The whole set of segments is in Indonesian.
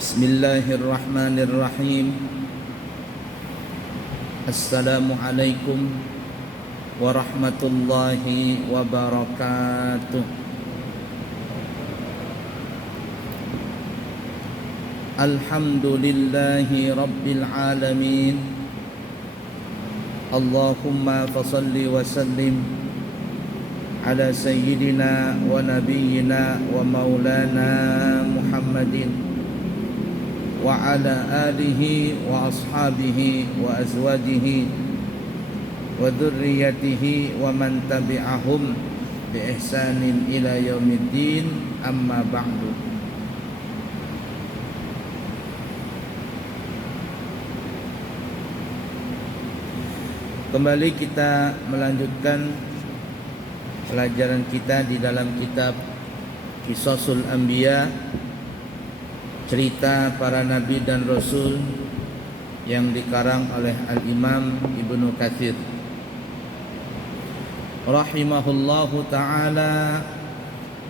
Bismillahirrahmanirrahim. Assalamualaikum warahmatullahi wabarakatuh. Alhamdulillahi rabbil alamin. Allahumma fasalli wa sallim ala sayyidina wa nabiyyina wa maulana Muhammadin wa ala alihi wa ashabihi wa azwajihi wa dhurriyyatihi wa man tabi'ahum bi ihsanin ila yaumiddin, amma ba'du. Kembali kita melanjutkan pelajaran kita di dalam kitab Qisasul Anbiya, cerita para nabi dan rasul yang dikarang oleh Al-Imam Ibnu Katsir rahimahullahu ta'ala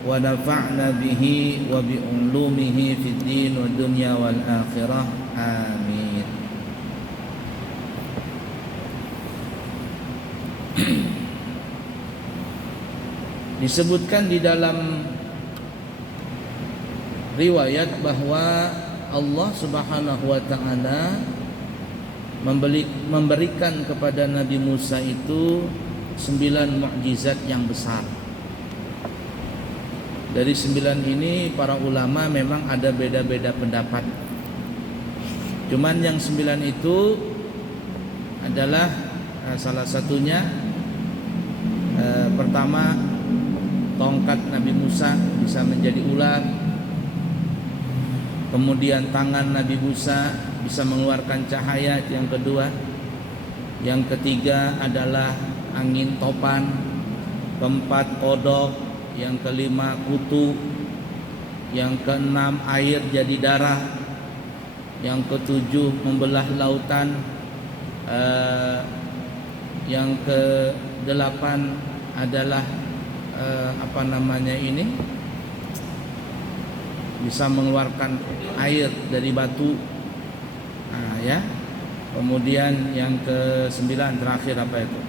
wa nafa'na bihi wa bi ulumihi fid din wa dunya wal akhirah, amin. Disebutkan di dalam riwayat bahwa Allah Subhanahu wa taala memberikan kepada Nabi Musa itu 9 mukjizat yang besar. Dari 9 ini para ulama memang ada beda-beda pendapat. Cuman yang 9 itu adalah salah satunya pertama, tongkat Nabi Musa bisa menjadi ular. Kemudian tangan Nabi Musa bisa mengeluarkan cahaya, yang kedua. Yang ketiga adalah angin topan. Keempat, kodok. Yang kelima, kutu. Yang keenam, air jadi darah. Yang ketujuh, membelah lautan. Yang kedelapan adalah bisa mengeluarkan air dari batu. Ya. Kemudian yang ke-9 terakhir apa itu?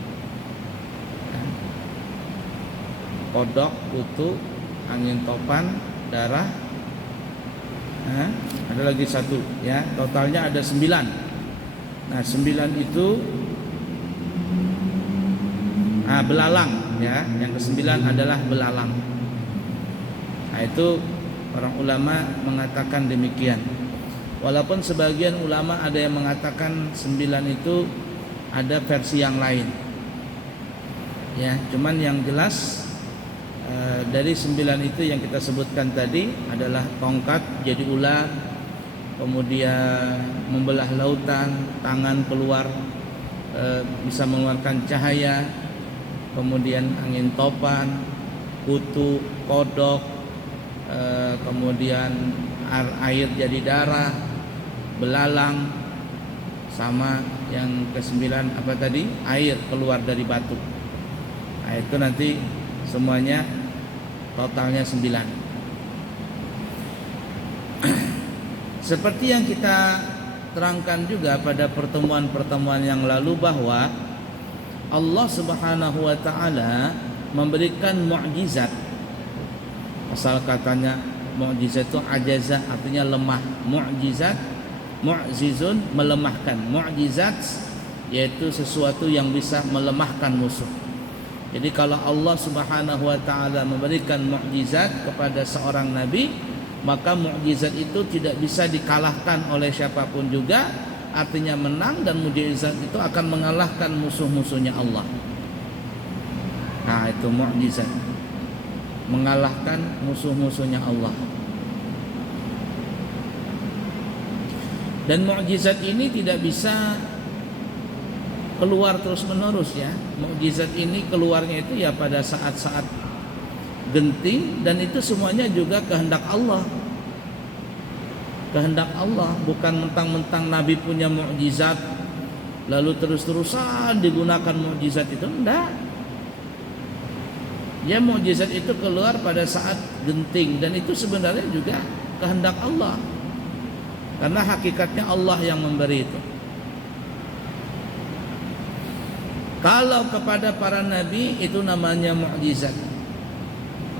Kodok, kutu, angin topan, darah. Ada lagi satu, ya. Totalnya ada 9. Nah, 9 itu belalang, ya. Yang ke-9 adalah belalang. Nah, itu orang ulama mengatakan demikian. Walaupun sebagian ulama ada yang mengatakan 9 itu ada versi yang lain. Ya, cuman yang jelas dari 9 itu yang kita sebutkan tadi adalah tongkat jadi ular, kemudian membelah lautan, tangan keluar bisa mengeluarkan cahaya, kemudian angin topan, kutu, kodok, kemudian air jadi darah, belalang, sama yang ke-9 apa tadi? Air keluar dari batu. Nah, itu nanti semuanya totalnya 9. Seperti yang kita terangkan juga pada pertemuan-pertemuan yang lalu bahwa Allah Subhanahu wa taala memberikan mukjizat. Asal katanya mukjizat itu ajaza, artinya lemah. Mukjizat, mu'zizun, melemahkan. Mukjizat yaitu sesuatu yang bisa melemahkan musuh. Jadi kalau Allah Subhanahu wa taala memberikan mukjizat kepada seorang nabi, maka mukjizat itu tidak bisa dikalahkan oleh siapapun juga. Artinya menang, dan mukjizat itu akan mengalahkan musuh-musuhnya Allah. Nah, itu mukjizat, mengalahkan musuh-musuhnya Allah. Dan mukjizat ini tidak bisa keluar terus-menerus, ya. Mukjizat ini keluarnya itu ya pada saat-saat genting, dan itu semuanya juga kehendak Allah. Kehendak Allah, bukan mentang-mentang Nabi punya mukjizat lalu terus-terusan digunakan mukjizat itu, enggak. Ya, mukjizat itu keluar pada saat genting, dan itu sebenarnya juga kehendak Allah. Karena hakikatnya Allah yang memberi itu. Kalau kepada para nabi itu namanya mukjizat.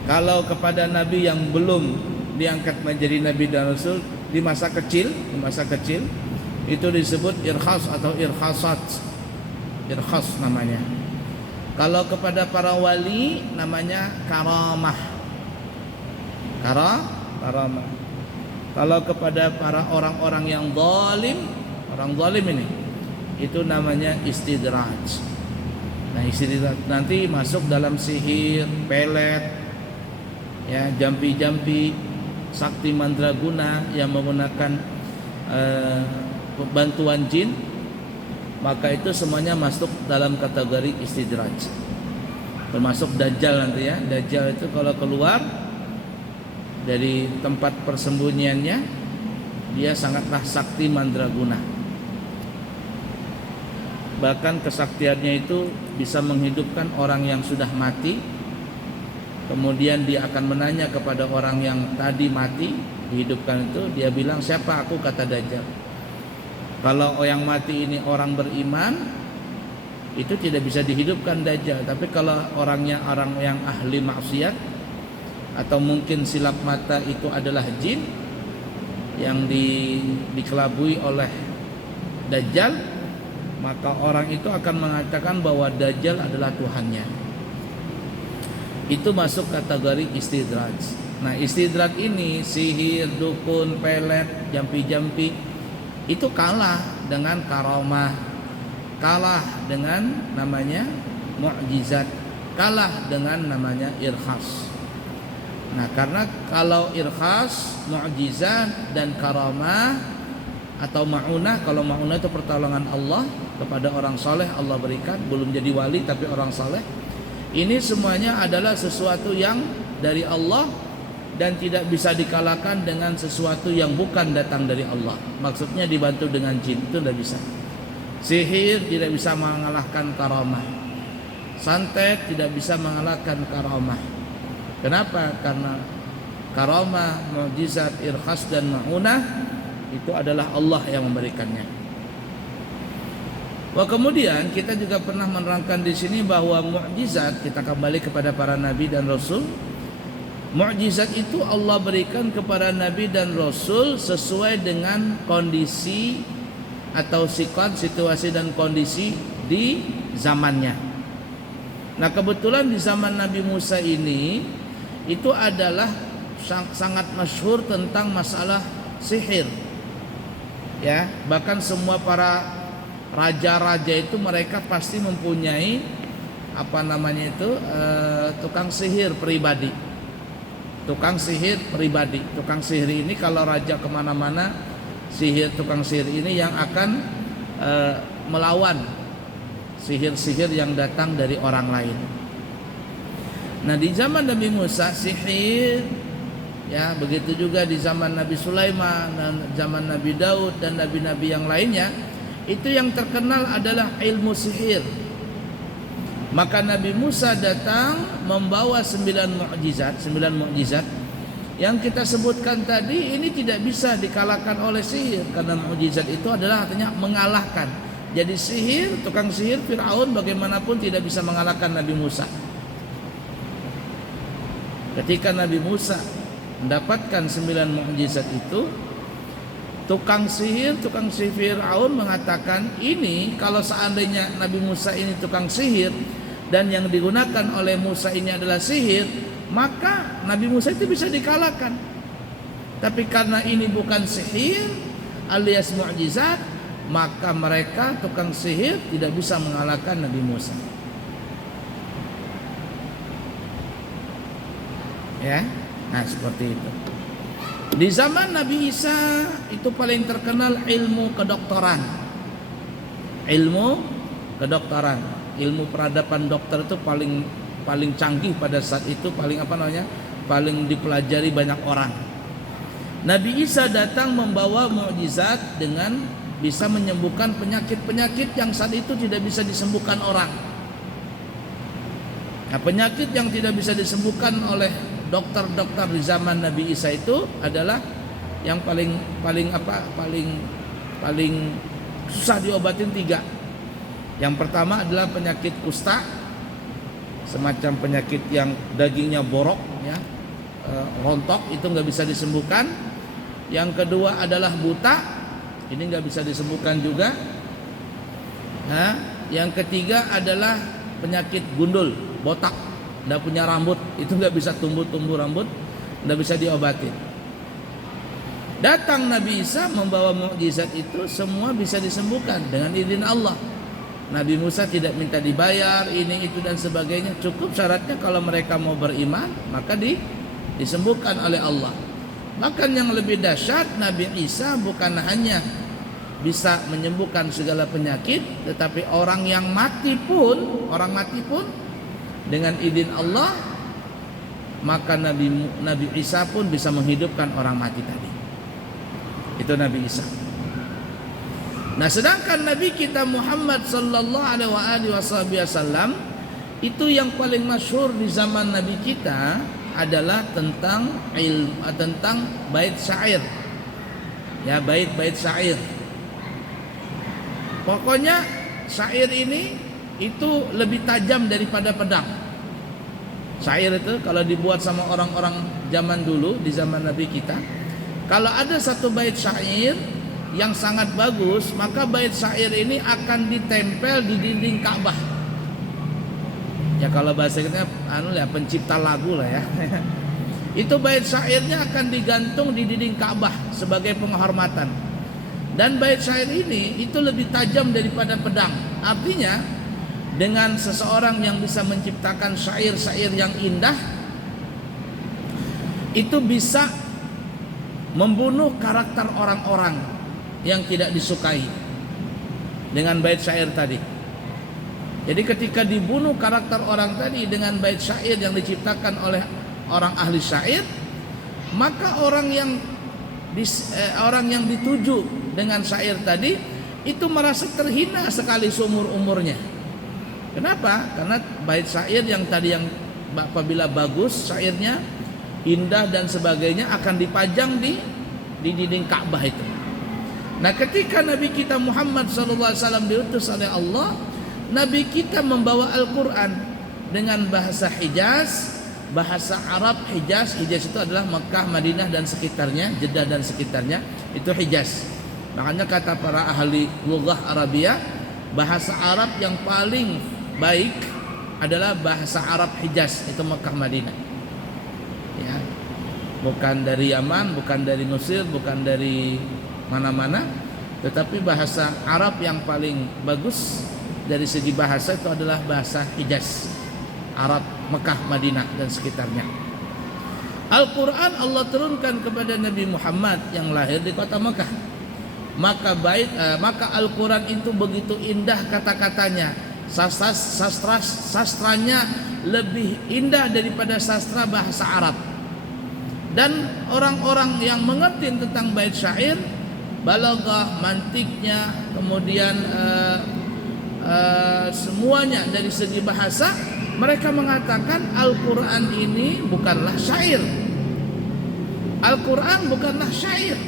Kalau kepada nabi yang belum diangkat menjadi nabi dan rasul di masa kecil itu disebut irkhas atau irkhasat. Irkhas namanya. Kalau kepada para wali namanya karamah. Karamah. Kalau kepada para orang-orang yang orang zalim ini itu namanya istidraj. Nah, istidraj nanti masuk dalam sihir, pelet, ya, jampi-jampi, sakti mandraguna yang menggunakan bantuan jin, maka itu semuanya masuk dalam kategori istidraj. Termasuk dajjal nanti ya. Dajjal itu kalau keluar dari tempat persembunyiannya dia sangatlah sakti mandraguna. Bahkan kesaktiannya itu bisa menghidupkan orang yang sudah mati. Kemudian dia akan menanya kepada orang yang tadi mati, dihidupkan itu, dia bilang, "Siapa aku?" kata Dajjal. Kalau yang mati ini orang beriman, itu tidak bisa dihidupkan Dajjal. Tapi kalau orang yang ahli maksiat atau mungkin silap mata itu adalah jin yang dikelabui oleh Dajjal, maka orang itu akan mengatakan bahwa Dajjal adalah Tuhannya. Itu masuk kategori istidraj. Nah, istidraj ini sihir, dukun, pelet, jampi-jampi itu kalah dengan karamah, kalah dengan namanya mukjizat, kalah dengan namanya irkhas. Nah, karena kalau irkhas, mukjizat dan karamah atau ma'unah, kalau ma'unah itu pertolongan Allah kepada orang saleh, Allah berikan, belum jadi wali tapi orang saleh. Ini semuanya adalah sesuatu yang dari Allah dan tidak bisa dikalahkan dengan sesuatu yang bukan datang dari Allah. Maksudnya dibantu dengan jin, itu tidak bisa. Sihir tidak bisa mengalahkan karamah. Santet tidak bisa mengalahkan karamah. Kenapa? Karena karamah, mukjizat, irkhas dan ma'unah itu adalah Allah yang memberikannya. Wah, kemudian kita juga pernah menerangkan di sini bahwa mukjizat, kita kembali kepada para nabi dan rasul. Mukjizat itu Allah berikan kepada nabi dan rasul sesuai dengan kondisi atau situasi dan kondisi di zamannya. Nah, kebetulan di zaman Nabi Musa ini itu adalah sangat masyhur tentang masalah sihir. Ya, bahkan semua para raja-raja itu mereka pasti mempunyai tukang sihir pribadi. Tukang sihir pribadi. Tukang sihir ini kalau raja kemana-mana, tukang sihir ini yang akan melawan sihir-sihir yang datang dari orang lain. Nah, di zaman Nabi Musa sihir, ya, begitu juga di zaman Nabi Sulaiman dan zaman Nabi Daud dan nabi-nabi yang lainnya, itu yang terkenal adalah ilmu sihir. Maka Nabi Musa datang membawa 9 mukjizat yang kita sebutkan tadi. Ini tidak bisa dikalahkan oleh sihir, karena mukjizat itu adalah artinya mengalahkan. Jadi sihir, tukang sihir Fir'aun bagaimanapun tidak bisa mengalahkan Nabi Musa. Ketika Nabi Musa mendapatkan 9 mukjizat itu, tukang sihir Fir'aun mengatakan, ini kalau seandainya Nabi Musa ini tukang sihir dan yang digunakan oleh Musa ini adalah sihir, maka Nabi Musa itu bisa dikalahkan. Tapi karena ini bukan sihir alias mukjizat, maka mereka tukang sihir tidak bisa mengalahkan Nabi Musa. Ya, nah seperti itu. Di zaman Nabi Isa itu paling terkenal ilmu kedokteran. Ilmu peradaban dokter itu paling canggih pada saat itu, paling dipelajari banyak orang. Nabi Isa datang membawa mukjizat dengan bisa menyembuhkan penyakit-penyakit yang saat itu tidak bisa disembuhkan orang. Nah, penyakit yang tidak bisa disembuhkan oleh dokter-dokter di zaman Nabi Isa itu adalah yang paling paling susah diobatin 3. Yang pertama adalah penyakit kusta, semacam penyakit yang dagingnya borok, ya, rontok, itu nggak bisa disembuhkan. Yang kedua adalah buta, ini nggak bisa disembuhkan juga. Nah, yang ketiga adalah penyakit gundul, botak, nggak punya rambut, itu nggak bisa tumbuh rambut, nggak bisa diobatin. Datang Nabi Isa membawa mukjizat itu, semua bisa disembuhkan dengan izin Allah. Nabi Musa tidak minta dibayar ini itu dan sebagainya, cukup syaratnya kalau mereka mau beriman maka disembuhkan oleh Allah. Bahkan yang lebih dahsyat, Nabi Isa bukan hanya bisa menyembuhkan segala penyakit, tetapi orang mati pun dengan izin Allah, maka Nabi Isa pun bisa menghidupkan orang mati tadi. Itu Nabi Isa. Nah, sedangkan Nabi kita Muhammad sallallahu alaihi wasallam itu yang paling masyhur di zaman Nabi kita adalah tentang bait syair. Ya, bait syair. Pokoknya syair ini itu lebih tajam daripada pedang. Syair itu kalau dibuat sama orang-orang zaman dulu, di zaman Nabi kita, kalau ada satu bait syair yang sangat bagus, maka bait syair ini akan ditempel di dinding Ka'bah. Ya kalau bahasa kita pencipta lagu lah ya. Itu bait syairnya akan digantung di dinding Ka'bah sebagai penghormatan. Dan bait syair ini itu lebih tajam daripada pedang. Artinya dengan seseorang yang bisa menciptakan syair-syair yang indah, itu bisa membunuh karakter orang-orang yang tidak disukai dengan bait syair tadi. Jadi ketika dibunuh karakter orang tadi dengan bait syair yang diciptakan oleh orang ahli syair, maka orang yang dituju dengan syair tadi itu merasa terhina sekali seumur umurnya. Kenapa? Karena bait syair yang tadi yang apabila bagus syairnya, indah dan sebagainya, akan dipajang di dinding Ka'bah itu. Nah, ketika Nabi kita Muhammad SAW diutus oleh Allah, Nabi kita membawa Al-Quran dengan bahasa Hijaz, bahasa Arab Hijaz. Hijaz itu adalah Mekah, Madinah dan sekitarnya, Jeddah dan sekitarnya, itu Hijaz. Makanya kata para ahli lughah Arabia, bahasa Arab yang paling baik adalah bahasa Arab Hijaz, itu Mekah, Madinah. Ya, bukan dari Yaman, bukan dari Mesir, bukan dari mana-mana, tetapi bahasa Arab yang paling bagus dari segi bahasa itu adalah bahasa Hijaz, Arab Mekah, Madinah dan sekitarnya. Al-Quran Allah turunkan kepada Nabi Muhammad yang lahir di kota Mekah. Maka Al-Quran itu begitu indah kata-katanya, sastranya lebih indah daripada sastra bahasa Arab. Dan orang-orang yang mengerti tentang bait syair, balaghah, mantiknya, kemudian semuanya dari segi bahasa, mereka mengatakan Al-Quran ini bukanlah syair. Al-Quran bukanlah syair,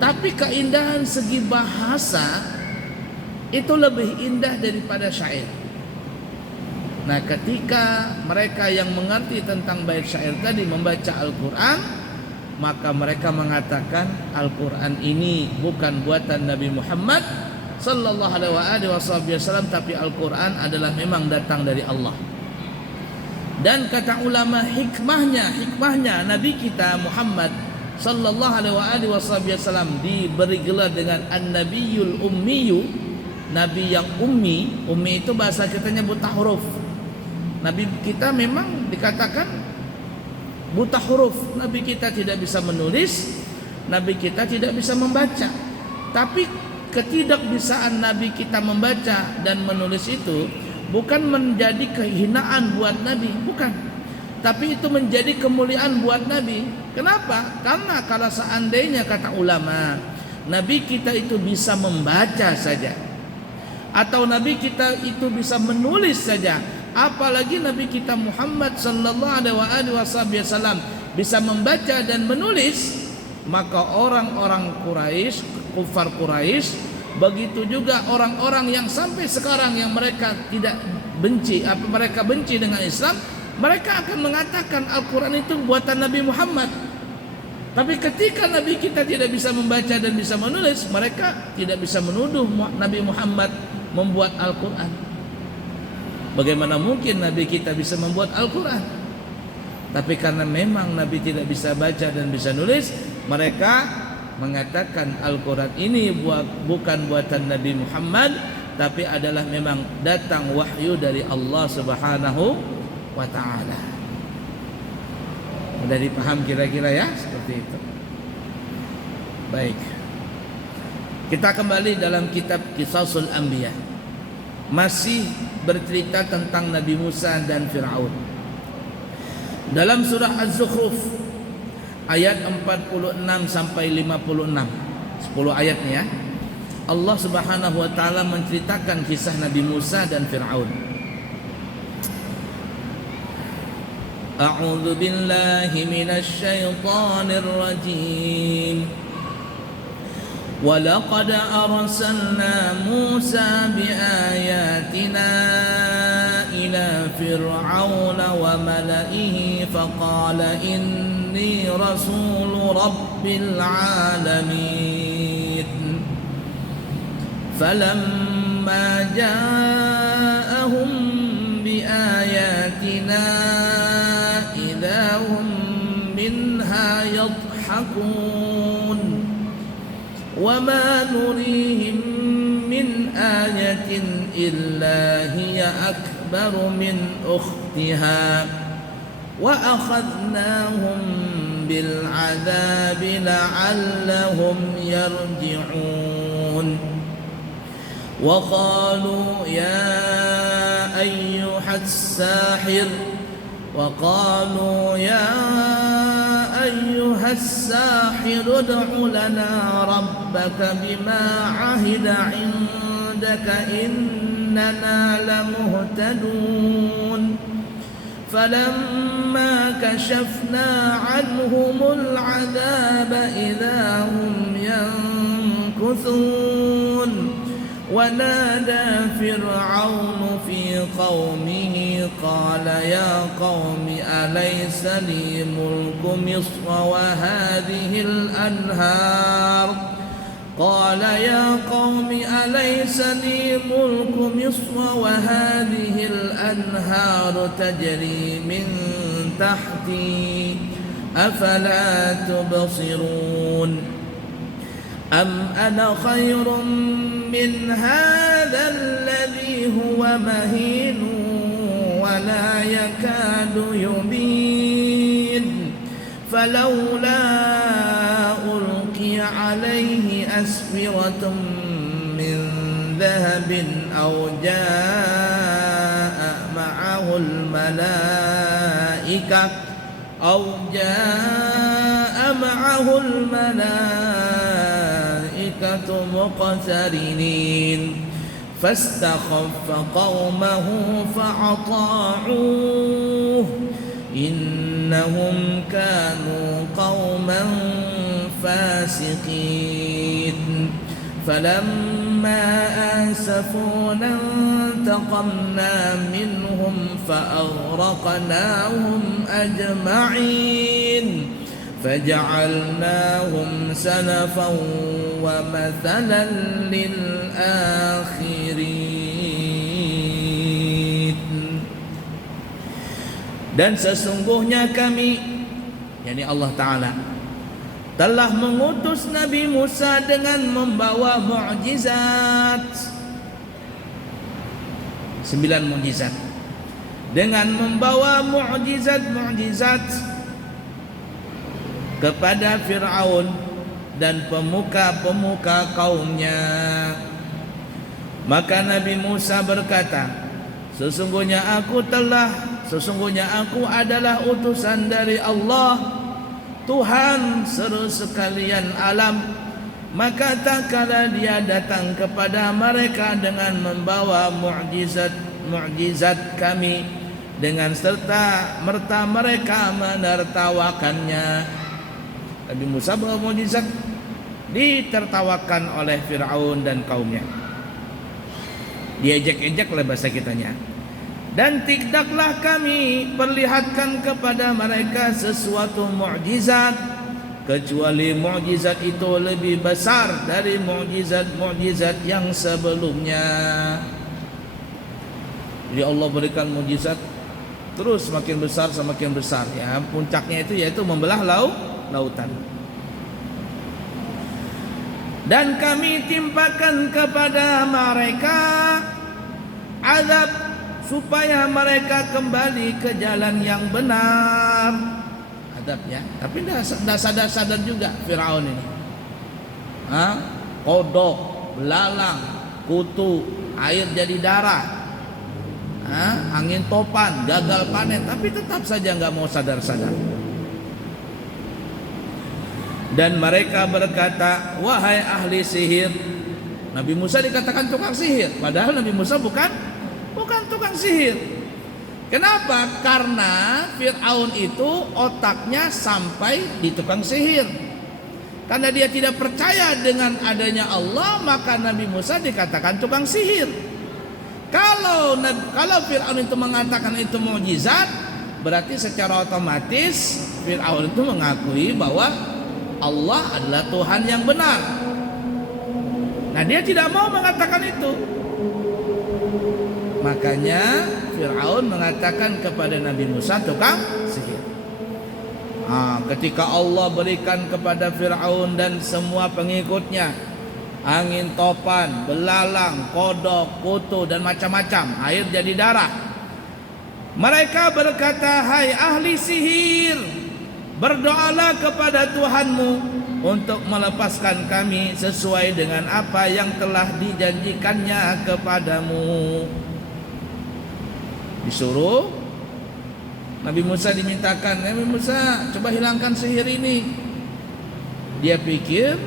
tapi keindahan segi bahasa itu lebih indah daripada syair. Nah, ketika mereka yang mengerti tentang bait syair tadi membaca Al-Quran, maka mereka mengatakan Al-Quran ini bukan buatan Nabi Muhammad sallallahu alaihi wasallam, tapi Al-Quran adalah memang datang dari Allah. Dan kata ulama, hikmahnya Nabi kita Muhammad sallallahu alaihi wasallam diberi gelar dengan An-Nabiyul Ummiyu, Nabi yang ummi. Ummi itu bahasa kitanya buta huruf. Nabi kita memang dikatakan buta huruf. Nabi kita tidak bisa menulis, Nabi kita tidak bisa membaca. Tapi ketidakbisaan Nabi kita membaca dan menulis itu bukan menjadi kehinaan buat Nabi, bukan. Tapi itu menjadi kemuliaan buat Nabi. Kenapa? Karena kalau seandainya kata ulama, Nabi kita itu bisa membaca saja, atau Nabi kita itu bisa menulis saja, apalagi Nabi kita Muhammad sallallahu alaihi wasallam bisa membaca dan menulis, maka orang-orang Quraisy, kufar Quraisy, begitu juga orang-orang yang sampai sekarang yang mereka tidak benci, mereka benci dengan Islam, mereka akan mengatakan Al-Quran itu buatan Nabi Muhammad. Tapi ketika Nabi kita tidak bisa membaca dan bisa menulis, mereka tidak bisa menuduh Nabi Muhammad membuat Al-Quran. Bagaimana mungkin Nabi kita bisa membuat Al-Quran? Tapi karena memang Nabi tidak bisa baca dan bisa nulis, mereka mengatakan Al-Quran ini bukan buatan Nabi Muhammad, tapi adalah memang datang wahyu dari Allah Subhanahu wa ta'ala. Sudah dipaham kira-kira ya, seperti itu. Baik, kita kembali dalam kitab Qisasul Anbiya, masih bercerita tentang Nabi Musa dan Fir'aun. Dalam surah Az-Zukhruf ayat 46 sampai 56, 10 ayatnya ya, Allah Subhanahu wa taala menceritakan kisah Nabi Musa dan Fir'aun. A'udzu billahi minasy syaithanir rajim. Wa laqad arsalna Musa biayatina ila fir'auna wa mala'ihi faqala inni rasul rabbil alamin. Falamma ja'ahum biayatina idza hum minha yadhhakun wa ma nurihim min ayatin illa hiya akbaru min ukhtiha wa akhadnahum bil adabi la'allahum yarji'un. Wa qalu ya ayyuhas sahir ud'u lana rabbaka bima 'ahida 'indaka innana lamuhtadun. Falamma kashafna 'anhumul 'adaba idza hum yankuthun. ونادى فرعون في قومه قال يا قوم أليس لي ملك مصر وهذه الأنهار قال يا قوم أليس لي ملك مصر وهذه الأنهار تجري من تحتي أفلا تبصرون أم أنا خير من هذا الذي هو مهين ولا يكاد يبين فلولا ألقي عليه أسورة من ذهب أو جاء معه الملائكة مقترنين فاستخف قومه فأطاعوه إنهم كانوا قوما فاسقين فلما آسفونا انتقمنا منهم فأغرقناهم أجمعين فجعلناهم سلفا ومثلا للآخرين. Dan sesungguhnya kami, yakni Allah Ta'ala, telah mengutus Nabi Musa dengan membawa mukjizat, 9 mukjizat, dengan membawa mukjizat kepada Fir'aun dan pemuka-pemuka kaumnya. Maka Nabi Musa berkata, sesungguhnya aku adalah utusan dari Allah, Tuhan seru sekalian alam. Maka tak kala dia datang kepada mereka dengan membawa mukjizat kami, dengan serta merta mereka menertawakannya. Nabi Musa bawa mukjizat, ditertawakan oleh Fir'aun dan kaumnya. Diejek-ejek oleh bahasa kitanya. Dan tidaklah kami perlihatkan kepada mereka sesuatu mukjizat kecuali mukjizat itu lebih besar dari mukjizat-mukjizat yang sebelumnya. Jadi Allah berikan mukjizat terus semakin besar ya. Puncaknya itu yaitu membelah lautan. Dan kami timpakan kepada mereka azab supaya mereka kembali ke jalan yang benar. Adab ya, tapi tidak sadar juga Fir'aun ini. Kodok, belalang, kutu, air jadi darah, angin topan, gagal panen, tapi tetap saja nggak mau sadar-sadar. Dan mereka berkata, wahai ahli sihir. Nabi Musa dikatakan tukang sihir, padahal Nabi Musa bukan tukang sihir. Kenapa? Karena Fir'aun itu otaknya sampai di tukang sihir. Karena dia tidak percaya dengan adanya Allah, maka Nabi Musa dikatakan tukang sihir. Kalau Fir'aun itu mengatakan itu mukjizat, berarti secara otomatis Fir'aun itu mengakui bahwa Allah adalah Tuhan yang benar. Nah, dia tidak mau mengatakan itu. Makanya Fir'aun mengatakan kepada Nabi Musa tukang sihir. Ketika Allah berikan kepada Fir'aun dan semua pengikutnya angin topan, belalang, kodok, kutu dan macam-macam, air jadi darah, mereka berkata, hai ahli sihir, berdoalah kepada Tuhanmu untuk melepaskan kami sesuai dengan apa yang telah dijanjikannya kepadamu. Disuruh Nabi Musa, dimintakan, Nabi Musa coba hilangkan sihir ini. Dia pikir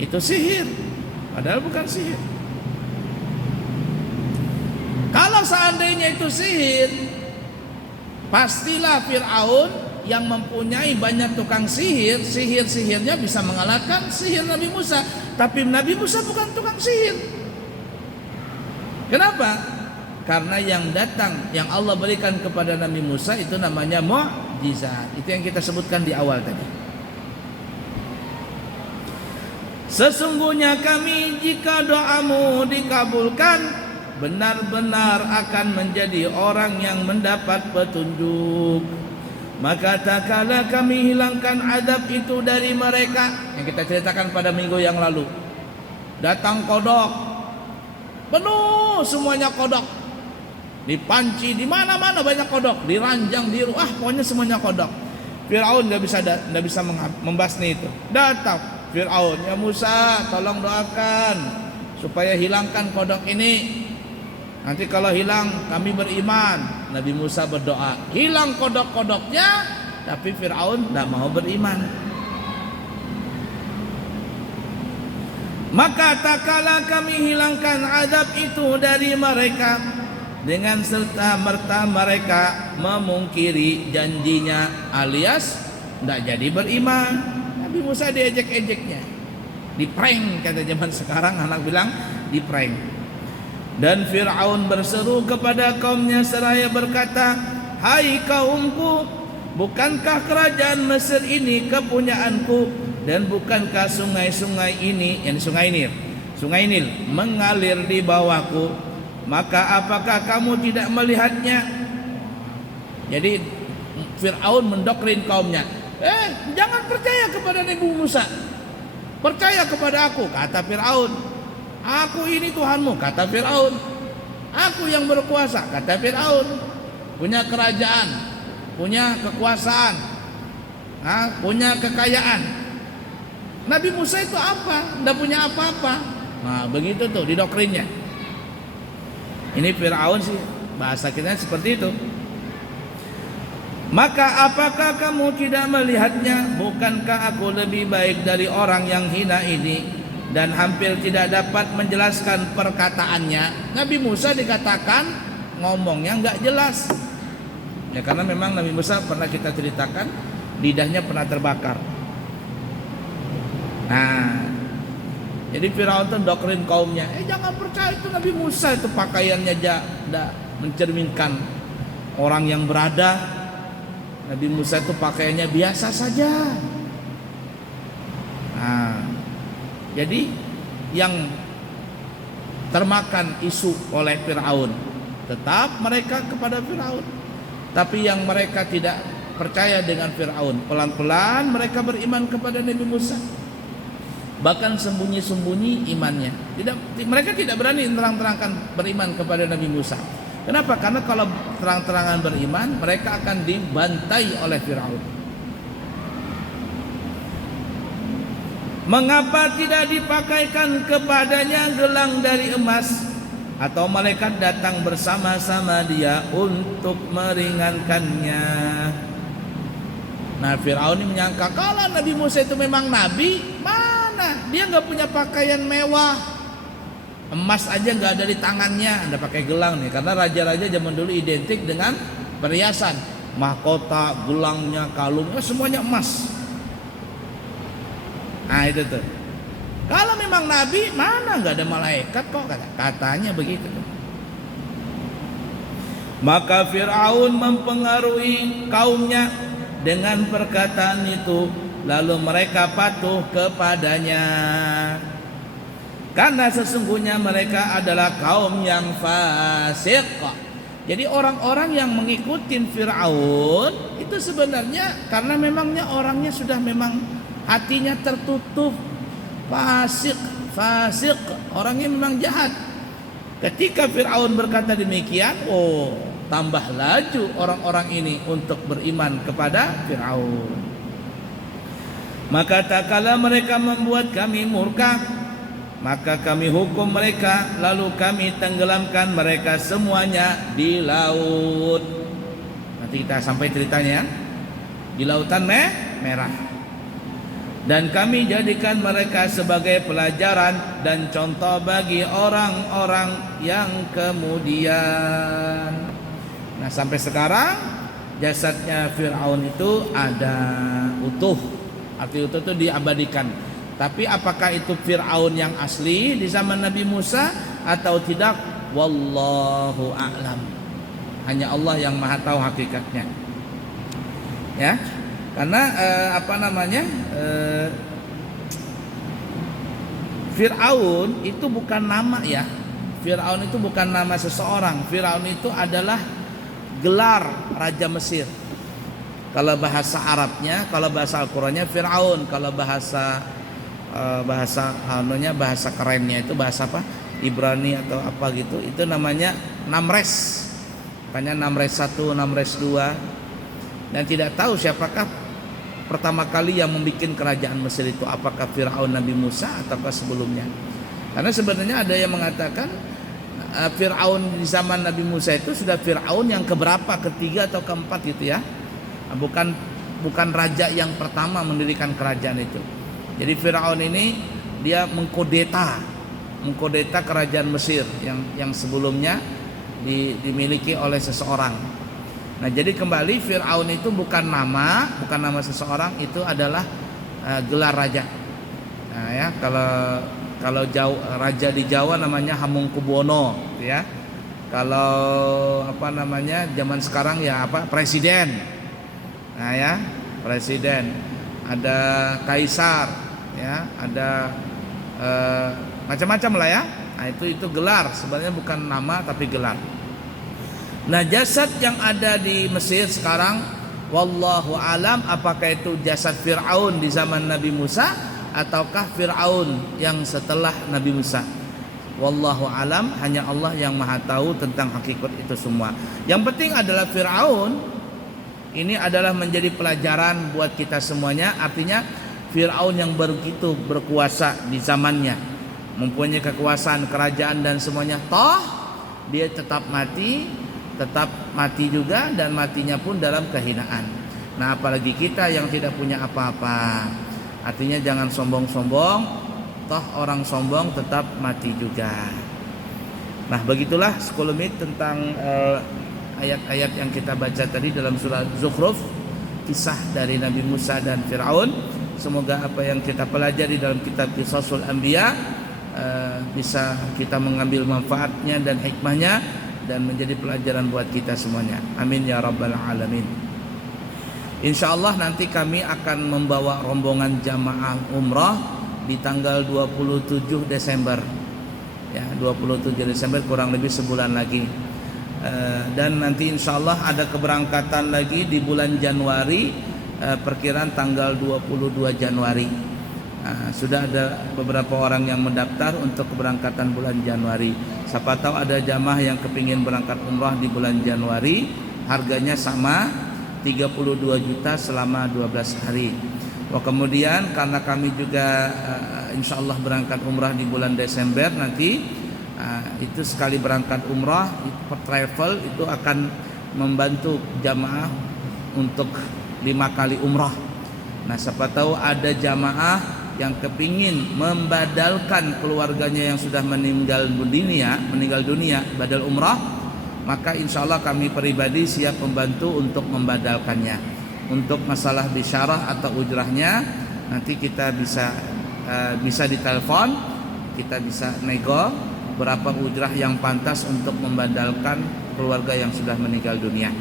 itu sihir, padahal bukan sihir. Kalau seandainya itu sihir, pastilah Fir'aun yang mempunyai banyak tukang sihir, sihir-sihirnya bisa mengalahkan sihir Nabi Musa. Tapi Nabi Musa bukan tukang sihir. Kenapa? Karena yang datang, yang Allah berikan kepada Nabi Musa itu namanya mukjizat. Itu yang kita sebutkan di awal tadi. Sesungguhnya kami jika doamu dikabulkan, benar-benar akan menjadi orang yang mendapat petunjuk. Maka tak kala kami hilangkan azab itu dari mereka, yang kita ceritakan pada minggu yang lalu. Datang kodok, penuh semuanya kodok. Di panci, di mana-mana banyak kodok, di ranjang, di rumah, pokoknya semuanya kodok. Fir'aun nggak bisa membasmi itu. Datang Fir'aun, ya Musa, tolong doakan supaya hilangkan kodok ini. Nanti kalau hilang kami beriman. Nabi Musa berdoa, hilang kodok-kodoknya, tapi Fir'aun tidak mau beriman. Maka tak kala kami hilangkan azab itu dari mereka, dengan serta-merta mereka memungkiri janjinya, alias tidak jadi beriman. Nabi Musa diejek-ejeknya, di-prank kata zaman sekarang, anak bilang di-prank. Dan Fir'aun berseru kepada kaumnya seraya berkata, hai kaumku, bukankah kerajaan Mesir ini kepunyaanku, dan bukankah sungai-sungai ini, yang sungai Nil mengalir di bawahku? Maka apakah kamu tidak melihatnya? Jadi Fir'aun mendoktrin kaumnya, jangan percaya kepada Nabi Musa, percaya kepada aku, kata Fir'aun. Aku ini Tuhanmu, kata Fir'aun. Aku yang berkuasa, kata Fir'aun. Punya kerajaan, punya kekuasaan, punya kekayaan. Nabi Musa itu apa? Tidak punya apa-apa. Nah, begitu tuh didoktrinnya. Ini Fir'aun sih, bahasa kita seperti itu. Maka apakah kamu tidak melihatnya? Bukankah aku lebih baik dari orang yang hina ini? Dan hampir tidak dapat menjelaskan perkataannya. Nabi Musa dikatakan ngomongnya nggak jelas. Ya karena memang Nabi Musa pernah kita ceritakan lidahnya pernah terbakar. Nah, jadi Firaun itu doktrin kaumnya, jangan percaya itu Nabi Musa, itu pakaiannya tidak mencerminkan orang yang berada. Nabi Musa itu pakaiannya biasa saja. Nah, jadi yang termakan isu oleh Firaun tetap mereka kepada Firaun, tapi yang mereka tidak percaya dengan Firaun, pelan-pelan mereka beriman kepada Nabi Musa, bahkan sembunyi-sembunyi imannya. Mereka tidak berani terang-terangkan beriman kepada Nabi Musa. Kenapa? Karena kalau terang-terangan beriman, mereka akan dibantai oleh Firaun. Mengapa tidak dipakaikan kepadanya gelang dari emas, atau malaikat datang bersama-sama dia untuk meringankannya? Nah, Firaun ini menyangka kalau Nabi Musa itu memang nabi, mana dia nggak punya pakaian mewah, emas aja nggak ada di tangannya, ada pakai gelang nih, karena raja-raja zaman dulu identik dengan perhiasan, mahkota, gelangnya, kalungnya semuanya emas. Nah itu tuh. Kalau memang nabi, mana nggak ada malaikat kok, katanya begitu. Maka Firaun mempengaruhi kaumnya dengan perkataan itu, lalu mereka patuh kepadanya. Karena sesungguhnya mereka adalah kaum yang fasik. Jadi orang-orang yang mengikuti Firaun itu sebenarnya karena memangnya orangnya sudah memang hatinya tertutup, fasik, orangnya memang jahat. Ketika Firaun berkata demikian, tambah laju orang-orang ini untuk beriman kepada Firaun. Maka tak kala mereka membuat kami murka, maka kami hukum mereka, lalu kami tenggelamkan mereka semuanya di laut. Nanti kita sampai ceritanya di lautan merah. Dan kami jadikan mereka sebagai pelajaran dan contoh bagi orang-orang yang kemudian. Nah, sampai sekarang jasadnya Firaun itu ada utuh. Arti utuh itu diabadikan. Tapi apakah itu Firaun yang asli di zaman Nabi Musa atau tidak? Wallahu a'lam. Hanya Allah yang Maha tahu hakikatnya. Ya. Karena Fir'aun itu bukan nama ya. Fir'aun itu bukan nama seseorang. Fir'aun itu adalah gelar Raja Mesir. Kalau bahasa Arabnya, kalau bahasa Al-Qurannya Fir'aun. Kalau bahasa kerennya itu bahasa apa? Ibrani atau apa gitu. Itu namanya Namres. Makanya Namres 1, Namres 2. Dan tidak tahu siapakah pertama kali yang membuat kerajaan Mesir itu, apakah Firaun Nabi Musa ataukah sebelumnya. Karena sebenarnya ada yang mengatakan Firaun di zaman Nabi Musa itu sudah Firaun yang keberapa, ketiga atau keempat gitu ya. Bukan raja yang pertama mendirikan kerajaan itu. Jadi Firaun ini dia mengkudeta kerajaan Mesir yang sebelumnya dimiliki oleh seseorang. Nah, jadi kembali Fir'aun itu bukan nama seseorang, itu adalah gelar raja. Nah, ya, kalau raja di Jawa namanya Hamengkubuwono, ya. Kalau zaman sekarang ya presiden. Nah, ya, presiden. Ada kaisar, ya, ada macam-macam lah ya. Nah, itu gelar, sebenarnya bukan nama tapi gelar. Nah, jasad yang ada di Mesir sekarang, wallahu alam, apakah itu jasad Fir'aun di zaman Nabi Musa ataukah Fir'aun yang setelah Nabi Musa? Wallahu alam, hanya Allah yang Maha tahu tentang hakikat itu semua. Yang penting adalah Fir'aun ini adalah menjadi pelajaran buat kita semuanya. Artinya Fir'aun yang begitu berkuasa di zamannya, mempunyai kekuasaan, kerajaan dan semuanya, toh dia tetap mati juga, dan matinya pun dalam kehinaan. Nah, apalagi kita yang tidak punya apa-apa. Artinya jangan sombong-sombong, toh orang sombong tetap mati juga. Nah, begitulah sekelumit tentang ayat-ayat yang kita baca tadi dalam surah Zukhruf, kisah dari Nabi Musa dan Fir'aun. Semoga apa yang kita pelajari dalam kitab Qisasul Anbiya bisa kita mengambil manfaatnya dan hikmahnya dan menjadi pelajaran buat kita semuanya. Amin ya rabbal alamin. Insyaallah nanti kami akan membawa rombongan jamaah umrah di tanggal 27 Desember. Ya, 27 Desember kurang lebih sebulan lagi. Dan nanti insyaallah ada keberangkatan lagi di bulan Januari, perkiraan tanggal 22 Januari. Sudah ada beberapa orang yang mendaftar untuk keberangkatan bulan Januari. Siapa tahu ada jamaah yang kepingin berangkat umrah di bulan Januari, harganya sama 32 juta selama 12 hari. Kemudian karena kami juga insyaallah berangkat umrah di bulan Desember nanti, itu sekali berangkat umrah travel itu akan membantu jamaah untuk 5 kali umrah. Nah, siapa tahu ada jamaah yang kepingin membadalkan keluarganya yang sudah meninggal dunia badal umrah, maka insyaallah kami pribadi siap membantu untuk membadalkannya. Untuk masalah bisyarah atau ujrahnya nanti kita bisa ditelepon, kita bisa nego berapa ujrah yang pantas untuk membadalkan keluarga yang sudah meninggal dunia.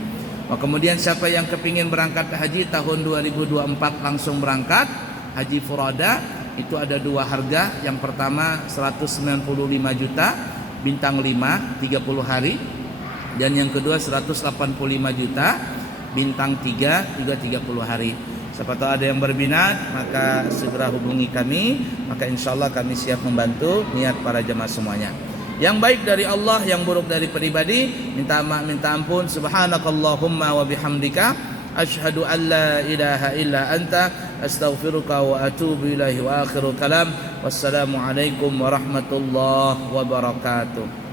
Kemudian siapa yang kepingin berangkat haji tahun 2024 langsung berangkat haji furada, itu ada 2 harga. Yang pertama 195 juta bintang 5 30 hari, dan yang kedua 185 juta bintang 3 juga 30 hari. Siapa tahu ada yang berminat maka segera hubungi kami, maka insyaallah kami siap membantu niat para jemaah semuanya. Yang baik dari Allah, yang buruk dari pribadi minta maaf, minta ampun. Subhanakallahumma wa bihamdika asyhadu an la ilaha illa anta astaghfiruka wa atubu ilaihi. Wa akhiru kalam, wassalamu alaikum warahmatullahi wabarakatuh.